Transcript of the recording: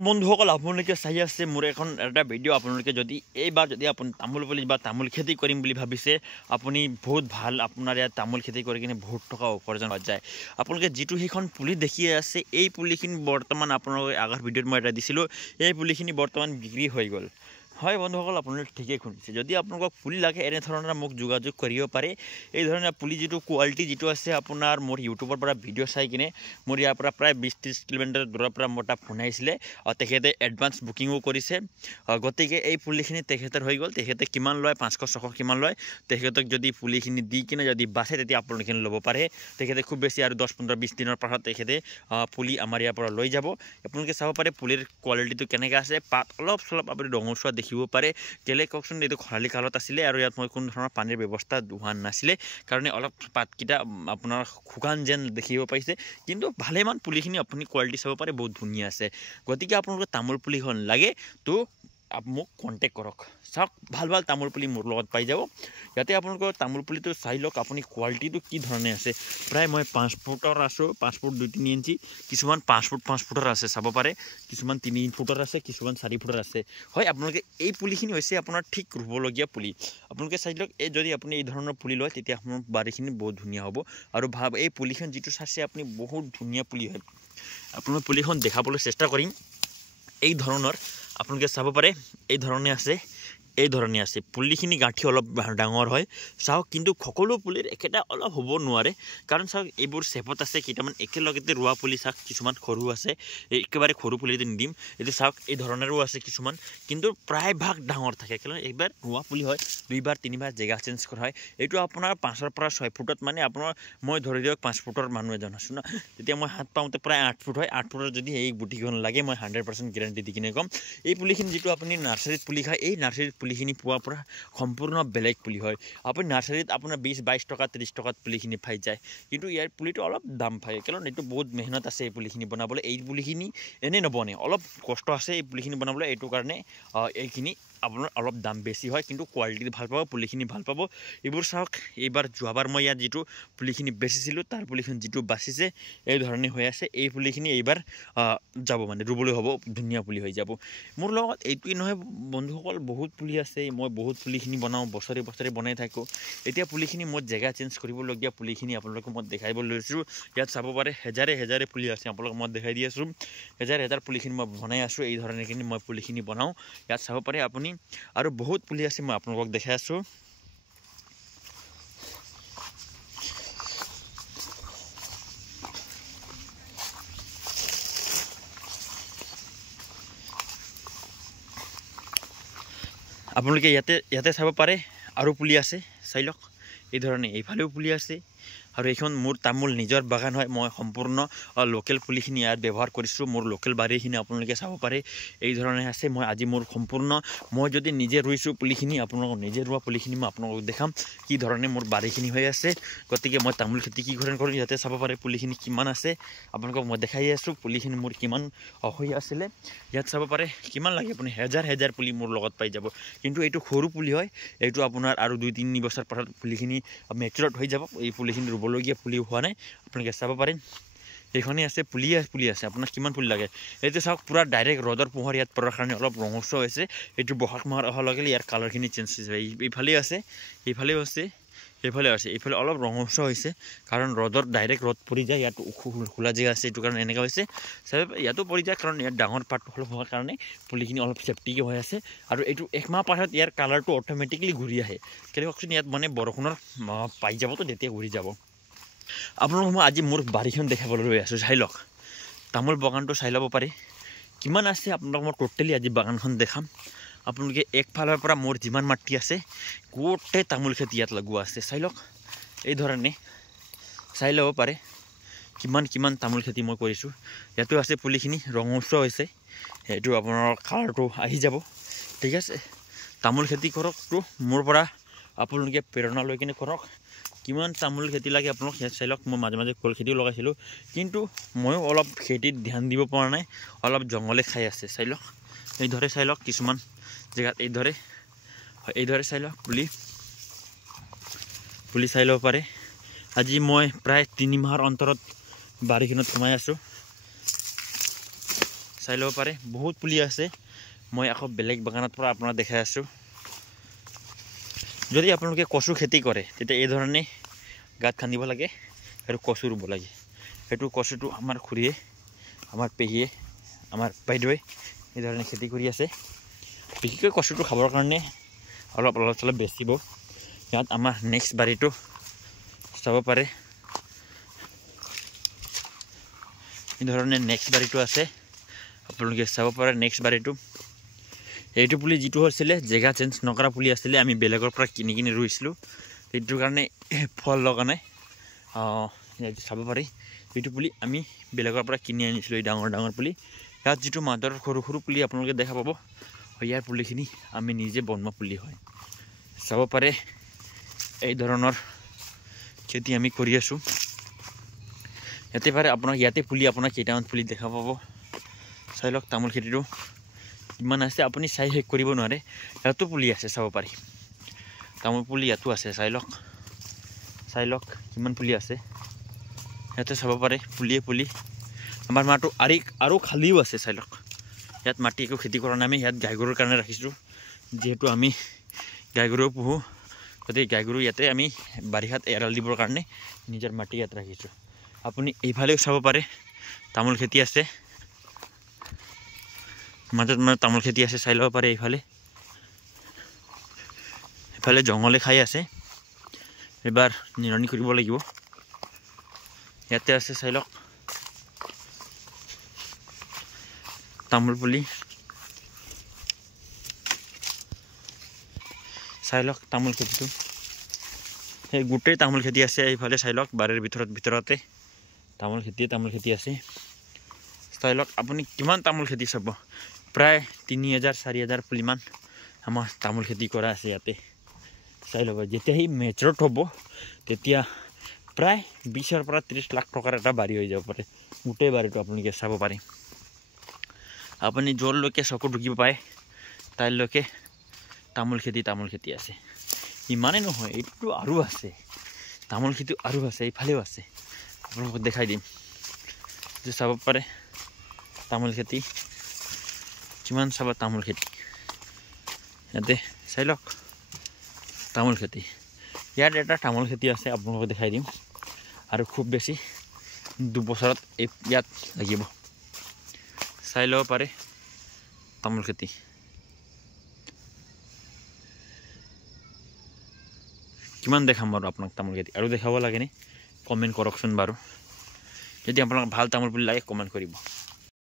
বন্ধুসকল আপোনালোকে চাই আছে মোৰ এখন এটা ভিডিঅ' আপোনালোকে যদি এইবাৰ যদি আপুনি তামোল পুলি বা তামোল খেতি কৰিম বুলি ভাবিছে আপুনি বহুত ভাল আপোনাৰ ইয়াত তামোল খেতি কৰি কিনে বহুত টকা উপাৰ্জন হৈ যায় আপোনালোকে যেটো সেইখন পুলি দেখি আছে এই পুলিখিনি বৰ্তমান আপোনালোকে আগৰ ভিডিঅ'ত মই এটা দিছিলোঁ এই পুলিখিনি বৰ্তমান বিক্ৰী হৈ গ'ল হয় বন্ধুসকল আপোনালোকে ঠিকই শুনিছে যদি আপোনালোকক পুলি লাগে এনে ধৰণৰ মোক যোগাযোগ কৰিব পাৰে এই ধৰণৰ পুলি যেটো কোৱালিটি যেটো আছে আপোনাৰ মোৰ ইউটিউবৰ পৰা ভিডিঅ' চাই কিনে মোৰ ইয়াৰ পৰা প্ৰায় 20-30 কিলোমিটাৰ দূৰৰ পৰা মোটা ফোন আহিছিলে তেখেতে এডভান্স বুকিংও কৰিছে গতিকে এই পুলিখিনি তেখেতৰ হৈ গ'ল তেখেতে কিমান লয় 500-600 কিমান লয় তেখেতক যদি পুলিখিনি দি কিনে যদি বাছে তেতিয়া আপোনালোকে ল'ব পাৰে তেখেতে খুব বেছি আৰু 10-15-20 দিনৰ পাছত তেখেতে পুলি আমাৰ ইয়াৰ পৰা লৈ যাব আপোনালোকে চাব পাৰে পুলিৰ কোৱালিটিটো কেনেকা আছে পাত অলপ চলপ আপুনি ৰঙচুৱা দেখিব পাৰে কেলে ককচোন এটো খৰালি কালত আছিল আৰু ইয়াত মই কোনো ধৰণৰ পানীৰ ব্যৱস্থা হোৱা নাছিল কাৰণে অলপ পাতকিটা আপোনাৰ খুকান যেন দেখিব পাইছে কিন্তু ভালেমান পুলিখিনি আপুনি কোৱালিটি চাব পাৰে বহুত ধুনীয়া আছে গতিকে আপোনালোকে তামোল পুলিখন লাগে তো মোক কন্টেক্ট কৰক সব ভাল ভাল তামোল পুলি মোৰ লগত পাই যাব ইয়াতে আপোনালোকৰ তামোল পুলিটো চাই লওক আপুনি কোৱালিটিটো কি ধৰণে আছে প্ৰায় মই 5 ফুটৰ আছো 5 ফুট 2-3 ইঞ্চি কিছুমান 5 ফুটৰ আছে চাব পাৰে কিছুমান 3 ফুটৰ আছে কিছুমান 4 ফুটৰ আছে হয় আপোনালোকে এই পুলিখিনি হৈছে আপোনাৰ ঠিক ৰুবলগীয়া পুলি আপোনালোকে চাই লওক এই যদি আপুনি এই ধৰণৰ পুলি লয় তেতিয়া আপোনাৰ বাৰীখিনি বহুত ধুনীয়া হ'ব আৰু ভাব এই পুলিখন যেটো চাইছে আপুনি বহুত ধুনীয়া পুলি হয় আপোনাৰ পুলিখন দেখাবলৈ চেষ্টা কৰিম এই ধৰণৰ আপোনালোকে চাব পাৰে এই ধৰণে আছে পুলিখিনি গাঁঠি অলপ ডাঙৰ হয় চাও কিন্তু সকলো পুলিৰ একেটা অলপ হ'ব নোৱাৰে কাৰণ চাও এইবোৰ সেপত আছে কিটামান একেলগতে ৰুৱা পুলি চাক কিছুমান খৰু আছে একেবাৰে খৰু পুলিতে নিদিম এটো চাওক এই ধৰণৰো আছে কিছুমান কিন্তু প্ৰায় ভাগ ডাঙৰ থাকে কাৰণ একবাৰ ৰুৱা পুলি হয় দুইবাৰ তিনিবাৰ জায়গা চেঞ্জ কৰা হয় এটো আপোনাৰ 5 পৰা 6 ফুটত মানে আপোনাৰ মই ধৰি দিয়ক 5 ফুটৰ মানুহ এজন আছো না তেতিয়া মই হাত পাওঁতে প্ৰায় 8 ফুট হয় 8 ফুটৰ যদি এই গুটিখন লাগে মই 100% গ্যাৰান্টি দি কিনে কম এই পুলিখিনি যেটো আপুনি নাৰ্সাৰীত পুলি খায় এই নাৰ্সাৰীত পুলিখিনি পোৱা পৰা সম্পূৰ্ণ বেলেগ পুলি হয় আপুনি নাৰ্সাৰীত আপোনাৰ 20-22 টকা 30 টকাত পুলিখিনি পাই যায় কিন্তু ইয়াৰ পুলিটো অলপ দাম পায় কাৰণ এটো বহুত মেহনত আছে এই পুলিখিনি বনাবলৈ এই পুলিখিনি এনে নবনে অলপ কষ্ট আছে এই পুলিখিনি বনাবলৈ এটো কাৰণে এইখিনি আপোনাৰ অলপ দাম বেছি হয় কিন্তু কোৱালিটি ভাল পাব পুলিখিনি ভাল পাব এবোৰ চাওক এবাৰ যোৱাবাৰ মই ইয়াত যেটো পুলিখিনি বেচিছিলো তাৰ পুলিখিনি যেটো বাচিছে এই ধৰণে হৈ আছে এই পুলিখিনি এইবাৰ যাব মানে ৰুবলৈ হ'ব ধুনীয়া পুলি হৈ যাব মোৰ লগত এইটোই নহয় বন্ধুসকল বহুত পুলি আছে মই বহুত পুলিখিনি বনাও বছৰে বছৰে বনাই থাকো এতিয়া পুলিখিনি মই জায়গা চেঞ্জ কৰিব লগিয়া পুলিখিনি আপোনালোকক মই দেখাইব লৈছো ইয়াত চাব পাৰে হেজাৰে পুলি আছে আপোনালোকক মই দেখাই দি আছো হেজাৰ পুলিখিনি মই বনাই আছো এই ধৰণেখিনি মই পুলিখিনি বনাও ইয়াত চাব পাৰে আপুনি আৰু বহুত পুলি আছে মই আপোনালোকক দেখাই আছো আপোনালোকে ইয়াতে চাব পাৰে আৰু পুলি আছে চাই লওক এই ধৰণে এইফালেও পুলি আছে আৰু এখন মোৰ তামোল নিজৰ বাগান হয় মই সম্পূৰ্ণ লোকেল পুলিখিনি ইয়াত ব্যৱহাৰ কৰিছো মোৰ লোকেল বাৰীখিনি আপোনালোকে চাব পাৰে এই ধৰণে আছে মই আজি মোৰ সম্পূৰ্ণ মই যদি নিজে ৰুইছো পুলিখিনি আপোনালোকক নিজে ৰুৱা পুলিখিনি মই আপোনালোকক দেখাম কি ধৰণে মোৰ বাৰীখিনি হৈ আছে গতিকে মই তামোল খেতি কি ধৰণে কৰোঁ ইয়াতে চাব পাৰে পুলিখিনি কিমান আছে আপোনালোকক মই দেখাই আছো পুলিখিনি মোৰ কিমান হৈ আছিল ইয়াত চাব পাৰে কিমান লাগে আপুনি হেজাৰ পুলি মোৰ লগত পাই যাব কিন্তু এইটো সৰু পুলি হয় এইটো আপোনাৰ আৰু 2-3 বছৰ পাছত পুলিখিনি মেচুৰত হৈ যাব এই পুলিখিনি ৰুবলগীয়া পুলি হোৱা নাই আপোনালোকে চাব পাৰে এইখনে আছে পুলি আছে আপোনাক কিমান পুলি লাগে এইটো চাওক পুৰা ডাইৰেক্ট ৰদৰ পোহৰ ইয়াত পৰাৰ কাৰণে অলপ ৰঙচুৱা হৈছে এইটো বহাগ মাহৰ অহা লগে ইয়াৰ কালাৰখিনি চেঞ্জ হৈ যায় এইফালে আছে এইফালে অলপ ৰঙচুৱা হৈছে কাৰণ ৰদৰ ডাইৰেক্ট ৰদ পৰি যায় ইয়াত খোলা জেগা আছে এইটো কাৰণে এনেকা হৈছে সব ইয়াতো পৰি যায় কাৰণ ইয়াত ডাঙৰ পাত হোৱাৰ কাৰণে পুলিখিনি অলপ সেফটিকে হৈ আছে আৰু এইটো এক মাহ পাছত ইয়াৰ কালাৰটো অটোমেটিক্যালি ঘূৰি আহে কেলে ককচোন ইয়াত মানে বৰষুণৰ পাই যাব তো তেতিয়া ঘূৰি যাব আপোনালোকক মই আজি মোৰ বাৰীখন দেখাবলৈ লৈ আছো চাই লওক তামোল বাগানটো চাই ল'ব পাৰে কিমান আছে আপোনালোকক মই টোটালি আজি বাগানখন দেখাম আপোনালোকে একফালৰ পৰা মোৰ যিমান মাটি আছে গোটেই তামোল খেতি ইয়াত লগোৱা আছে চাই লওক এই ধৰণে চাই ল'ব পাৰে কিমান তামোল খেতি মই কৰিছো ইয়াতো আছে পুলিখিনি ৰঙচুৱা হৈছে এইটো আপোনাৰ কালাৰটো আহি যাব ঠিক আছে তামোল খেতি কৰক তো মোৰ পৰা আপোনালোকে প্ৰেৰণা লৈ কিনে কৰক কিমান তামোল খেতি লাগে আপোনাক চাই লওক মই মাজে কল খেতিও লগাইছিলো কিন্তু ময়ো অলপ খেতিত ধ্যান দিব পৰা নাই অলপ জংগলে খাই আছে চাই লওক এই ধৰে চাই লওক কিছুমান জেগাত এই ধৰে চাই লওক পুলি চাই ল'ব পাৰে আজি মই প্ৰায় 3 মাহৰ অন্তৰত বাৰীখনত সোমাই আছো চাই ল'ব পাৰে বহুত পুলি আছে মই আকৌ বেলেগ বাগানত পৰা আপোনাক দেখাই আছোঁ যদি আপোনালোকে কচু খেতি কৰে তেতিয়া এই ধৰণে গাঁত খান্দিব লাগে আৰু কচু ৰুব লাগে সেইটো কচুটো আমাৰ খুৰীয়ে আমাৰ পেহীয়ে আমাৰ বাইদেৱে এই ধৰণে খেতি কৰি আছে বিশেষকৈ কচুটো খাবৰ কাৰণে অলপ বেচিব ইয়াত আমাৰ নেক্সট বাৰীটো চাব পাৰে এই ধৰণে নেক্সট বাৰীটো আছে আপোনালোকে চাব পাৰে নেক্সট বাৰীটো এইটো পুলি যিটো হৈছিলে জেগা চেঞ্জ নকৰা পুলি আছিলে আমি বেলেগৰ পৰা কিনি ৰুইছিলোঁ এইটোৰ কাৰণে ফল লগা নাই চাব পাৰি এইটো পুলি আমি বেলেগৰ পৰা কিনি আনিছিলোঁ এই ডাঙৰ পুলি ইয়াত যিটো মাদৰ সৰু পুলি আপোনালোকে দেখা পাব ইয়াৰ পুলিখিনি আমি নিজে বনোৱা পুলি হয় চাব পাৰে এই ধৰণৰ খেতি আমি কৰি আছোঁ ইয়াতে পাৰে আপোনাক ইয়াতে পুলি আপোনাক কেইটামান পুলি দেখা পাব চাই লওক তামোল খেতিটো কিমান আছে আপুনি চাই শেষ কৰিব নোৱাৰে ইয়াতো পুলি আছে চাব পাৰি তামোল পুলি ইয়াতো আছে চাই লওক কিমান পুলি আছে ইয়াতে চাব পাৰে পুলি আমাৰ মাটো আৰু খালীও আছে চাই লওক ইয়াত মাটি একো খেতি কৰা নাই আমি ইয়াত গাই গৰুৰ কাৰণে ৰাখিছোঁ যিহেতু আমি গাই গৰু পোহোঁ গতিকে গাই গৰু ইয়াতে আমি বাৰিষাত এৰাল দিবৰ কাৰণে নিজৰ মাটি ইয়াত ৰাখিছোঁ আপুনি এইফালেও চাব পাৰে তামোল খেতি আছে মাজত তামোল খেতি আছে চাই ল'ব পাৰে এইফালে জংঘলে খাই আছে এবাৰ নিৰণি কৰিব লাগিব ইয়াতে আছে চাই লওক তামোল পুলি চাই লওক তামোল খেতিটো এই গোটেই তামোল খেতি আছে এইফালে চাই লওক বাৰীৰ ভিতৰতে তামোল খেতি আছে চাই লওক আপুনি কিমান তামোল খেতি চাব প্ৰায় 3000-4000 পুলিমান আমাৰ তামোল খেতি কৰা আছে ইয়াতে চাই ল'ব যেতিয়া সি মেচুৰত হ'ব তেতিয়া প্ৰায় 20 পৰা 30 লাখ টকাৰ এটা বাৰী হৈ যাব পাৰে গোটেই বাৰীটো আপোনালোকে চাব পাৰে আপুনি য'লৈকে চকু ঢুকিব পায় তাইলৈকে তামোল খেতি আছে ইমানেই নহয় এইটো আৰু আছে তামোল খেতি আৰু আছে এইফালেও আছে আপোনালোকক দেখাই দিম যে চাব পাৰে তামোল খেতি কিমান চাব তামোল খেতি ইয়াতে চাই লওক তামোল খেতি ইয়াত এটা তামোল খেতি আছে আপোনালোকক দেখাই দিম আৰু খুব বেছি 2 বছৰত ইয়াত লাগিব চাই ল'ব পাৰে তামোল খেতি কিমান দেখাম বাৰু আপোনাক তামোল খেতি আৰু দেখাব লাগেনে কমেণ্ট কৰকচোন বাৰু যদি আপোনাক ভাল তামোল পুলি লাগে কমেণ্ট কৰিব